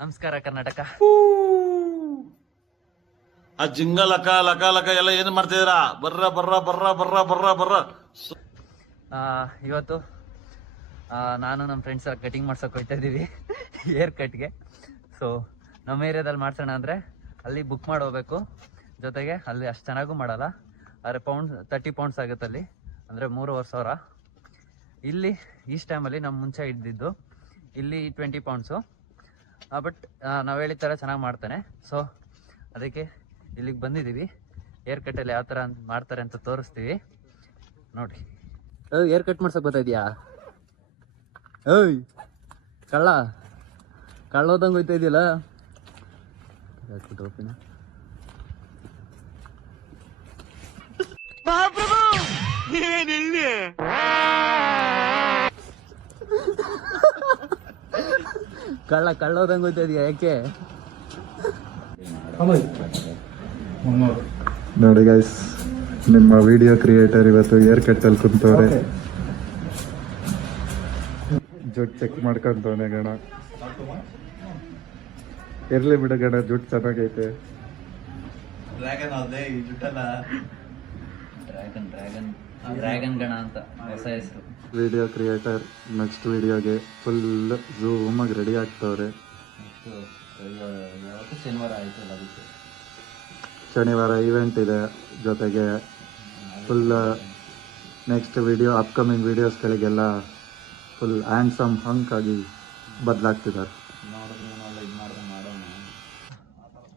ನಮಸ್ಕಾರ ಕರ್ನಾಟಕ. ಆ ಜಿಂಗ ಲಕ ಲಕ ಲಕ ಎಲ್ಲ ಏನ್ ಮಾಡ್ತಿದ್ದೀರಾ? ಬರ್ರ ಬರ್ರ ಬರ್ರ ಬರ್ರ ಬರ್ರ ಬರ್ರ. ಇವತ್ತು ನಾನು ನಮ್ಮ ಫ್ರೆಂಡ್ಸ್ ಎಲ್ಲ ಕಟಿಂಗ್ ಮಾಡ್ಸೋಕೆ ಹೋಗ್ತಾ ಇದ್ದೀವಿ ಏರ್ ಕಟ್ಗೆ ಸೊ ನಮ್ಮ ಏರಿಯಾದಲ್ಲಿ ಮಾಡ್ಸೋಣ ಅಂದರೆ ಅಲ್ಲಿ ಬುಕ್ ಮಾಡೋಬೇಕು ಜೊತೆಗೆ ಅಲ್ಲಿ ಅಷ್ಟು ಚೆನ್ನಾಗೂ ಮಾಡಲ್ಲ. ಆದರೆ ಪೌಂಡ್ಸ್ ತರ್ಟಿ ಪೌಂಡ್ಸ್ ಆಗುತ್ತೆ ಅಲ್ಲಿ. ಅಂದರೆ ಮೂರುವರೆ ಸಾವಿರ. ಇಲ್ಲಿ ಈ ಟೈಮಲ್ಲಿ ನಮ್ಮ ಮುಂಚೆ ಇದ್ದಿದ್ದು ಇಲ್ಲಿ ಟ್ವೆಂಟಿ ಪೌಂಡ್ಸು ಬಟ್ ನಾವು ಹೇಳಿದ ಥರ ಚೆನ್ನಾಗಿ ಮಾಡ್ತಾನೆ. ಸೊ ಅದಕ್ಕೆ ಇಲ್ಲಿಗೆ ಬಂದಿದ್ದೀವಿ ಏರ್ ಕಟ್ಟಲ್ಲಿ ಯಾವ ಥರ ಮಾಡ್ತಾರೆ ಅಂತ ತೋರಿಸ್ತೀವಿ. ನೋಡಿ ಏರ್ ಕಟ್ ಮಾಡ್ಸಕ್ ಬರ್ತಾಯಿದ್ಯಾ ಏಯ್ ಕಳ್ಳ. ಕಳ್ಳೋದಂಗೆ ಹೋಯ್ತಾ ಇದೆಯಲ್ಲ? ಟೋಪಿನ ಕಳ್ಳ ಕಳ್ಳೋದಂಗೆ ಹೋಯ್ತಾ ಇದೆಯಾ ಯಾಕೆ ನೋಡಿ. ಗೈಸ್ ನಿಮ್ಮ ವಿಡಿಯೋ ಕ್ರಿಯೇಟರ್ ಇವತ್ತು ಏರ್ ಕಟ್ಟಲ್ಲಿ ಕುಂತವ್ರೆ. ಜುಟ್ ಚೆಕ್ ಮಾಡ್ಕೊಂತವನೆ ಗಣ. ಇರ್ಲಿ ಬಿಡು ಗಣ ಜುಟ್ ಚೆನ್ನಾಗೈತೆ. ಡ್ರ್ಯಾಗನ್ ಡ್ರ್ಯಾಗನ್ ಡ್ರ್ಯಾಗನ್ ಗಣ ಅಂತ ಹೊಸ ಹೆಸರು. ವಿಡಿಯೋ ಕ್ರಿಯೇಟರ್ ನೆಕ್ಸ್ಟ್ ವಿಡಿಯೋಗೆ ಫುಲ್ ಝೂಮಾಗಿ ರೆಡಿ ಆಗ್ತವ್ರೆ. ಶನಿವಾರ ಆಯ್ತು ಅದಕ್ಕೆ. ಶನಿವಾರ ಈವೆಂಟ್ ಇದೆ ಜೊತೆಗೆ ಫುಲ್ ನೆಕ್ಸ್ಟ್ ವಿಡಿಯೋ ಅಪ್ಕಮಿಂಗ್ ವಿಡಿಯೋಸ್ಗಳಿಗೆಲ್ಲ ಫುಲ್ ಹ್ಯಾಂಡ್ಸಮ್ ಹಂಕ್ ಆಗಿ ಬದಲಾಗ್ತಿದ್ದಾರೆ. ನೋಡಿದ್ರೆ ನಾವು ಇದು ಮಾಡ್ದೆ ಮಾಡೋಣ.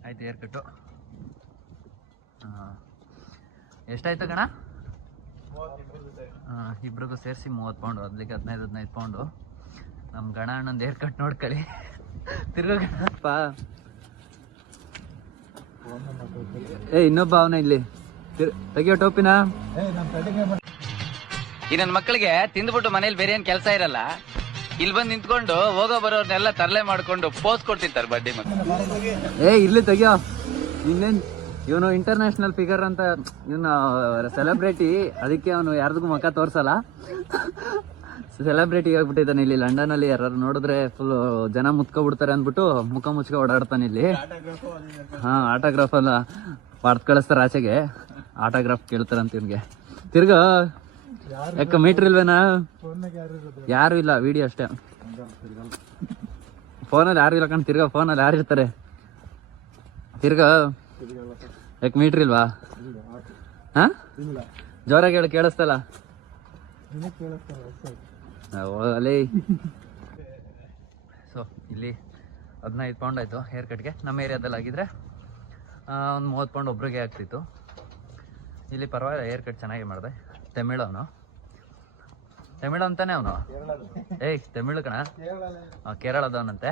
ಆಯ್ತು ಏರ್ಕಟ್ಟು ಎಷ್ಟಾಯ್ತು ಗಣ? ಆ, ಇಬ್ರಿಗೂ ಸೇರಿಸಿ ಮೂವತ್ತು ಪೌಂಡು ಅದ್ಲಿಕ್ಕೆ ಹದಿನೈದು ಹದಿನೈದು ಪೌಂಡು. ನಮ್ಮ ಗಣ ಅಣ್ಣಂದು ಏರ್ ಕಟ್ ನೋಡ್ಕೊಳ್ಳಿ. ತಿರ್ಗೋ ಗಣಪ್ಪ ಏ ಇನ್ನೊಬ್ಬ ಅವನ ಇಲ್ಲಿ. ತೆಗಿಯೋ ಟೋಪಿನ? ಈ ನನ್ನ ಮಕ್ಕಳಿಗೆ ತಿಂದ್ಬಿಟ್ಟು ಮನೇಲಿ ಬೇರೆ ಏನ್ ಕೆಲಸ ಇರಲ್ಲ. ಇಲ್ಲಿ ಬಂದು ನಿಂತ್ಕೊಂಡು ಹೋಗೋ ಬರೋರ್ನೆಲ್ಲ ತರಲೆ ಮಾಡ್ಕೊಂಡು ಪೋಸ್ ಕೊಡ್ತಿರ್ತಾರೆ ಬಡ್ಡಿ ಮತ್ತೆ ಏ ಇಲ್ಲಿ ತೆಗಿಯೋ. ಇನ್ನೇನ್ ಇವನು ಇಂಟರ್ನ್ಯಾಷನಲ್ ಫಿಗರ್ ಅಂತ ಇವನು ಸೆಲೆಬ್ರಿಟಿ ಅದಕ್ಕೆ ಅವನು ಯಾರ್ದಿಗೂ ಮುಖ ತೋರ್ಸಲ್ಲ. ಸೆಲೆಬ್ರಿಟಿ ಆಗ್ಬಿಟ್ಟಿದ್ದಾನೆ ಇಲ್ಲಿ ಲಂಡನ್ ಅಲ್ಲಿ ಯಾರು ನೋಡಿದ್ರೆ ಫುಲ್ ಜನ ಮುತ್ಕೊಬಿಡ್ತಾರೆ ಅಂದ್ಬಿಟ್ಟು ಮುಖ ಮುಚ್ಕ ಓಡಾಡ್ತಾನೆ ಇಲ್ಲಿ. ಹಾ ಆಟೋಗ್ರಾಫ್ ಅಲ್ಲ. ಪಾರ್ತ್ ಕಳಿಸ್ತಾರ ಆಚೆಗೆ. ಆಟೋಗ್ರಾಫ್ ಕೇಳ್ತಾರಂತ ಇವನ್ಗೆ. ತಿರ್ಗ, ಯಾಕ ಮೀಟರ್ ಇಲ್ವೇನಾ? ಯಾರು ಇಲ್ಲ ವಿಡಿಯೋ ಅಷ್ಟೇ. ಫೋನಲ್ಲಿ ಯಾರು ಇಲ್ಲ ಕಣ್, ತಿರ್ಗಾ ಫೋನಲ್ಲಿ ಯಾರು ಇರ್ತಾರೆ ತಿರ್ಗಾ ಯಾಕೆ ಮೀಟ್ರ್ ಇಲ್ವಾ? ಹಾ? ಜೋರಾಗಿ ಹೇಳಿ, ಕೇಳಿಸ್ತಲ್ಲ. ಅಲ್ಲಿ. ಸೊ ಇಲ್ಲಿ ಹದಿನೈದು ಪೌಂಡ್ ಆಯಿತು ಹೇರ್ ಕಟ್ಗೆ ನಮ್ಮ ಏರಿಯಾದಲ್ಲಿ ಆಗಿದ್ರೆ ಒಂದು ಮೂವತ್ತು ಪೌಂಡ್ ಒಬ್ರಿಗೆ ಆಗ್ತಿತ್ತು. ಇಲ್ಲಿ ಪರವಾಗಿಲ್ಲ ಹೇರ್ ಕಟ್ ಚೆನ್ನಾಗಿ ಮಾಡಿದೆ. ತಮಿಳು ಅವನು. ತಮಿಳು ಅಂತಾನೆ ಅವನು? ಏಯ್, ತಮಿಳು ಕಣ? ಕೇರಳದವನಂತೆ.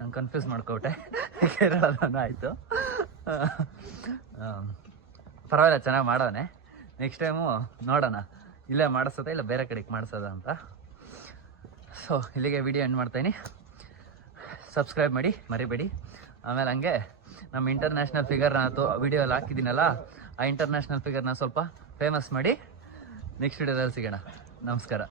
ನಂಗೆ ಕನ್ಫ್ಯೂಸ್ ಮಾಡ್ಕೊಬಿಟ್ಟೆ. ಕೇರಳದವನು ಆಯಿತು. ಪರವಾಗಿಲ್ಲ, ಚೆನ್ನಾಗಿ ಮಾಡೋಣ ನೆಕ್ಸ್ಟ್ ಟೈಮು ನೋಡೋಣ. ಇಲ್ಲೇ ಮಾಡಿಸೋದ, ಇಲ್ಲ ಬೇರೆ ಕಡೆಗೆ ಮಾಡಿಸೋದ ಅಂತ. ಸೊ ಇಲ್ಲಿಗೆ ವಿಡಿಯೋ ಎಂಡ್ ಮಾಡ್ತೀನಿ. ಸಬ್ಸ್ಕ್ರೈಬ್ ಮಾಡಿ, ಮರಿಬೇಡಿ. ಆಮೇಲೆ ಹಂಗೆ ನಮ್ಮ ಇಂಟರ್ನ್ಯಾಷನಲ್ ಫಿಗರ್ನ ತೋ ವಿಡಿಯೋ ಅಲ್ಲಿ ಹಾಕಿದ್ದೀನಲ್ಲ, ಆ ಇಂಟರ್ನ್ಯಾಷನಲ್ ಫಿಗರ್ನ ಸ್ವಲ್ಪ ಫೇಮಸ್ ಮಾಡಿ ನೆಕ್ಸ್ಟ್ ವಿಡಿಯೋದಲ್ಲಿ ಸಿಗೋಣ. ನಮಸ್ಕಾರ.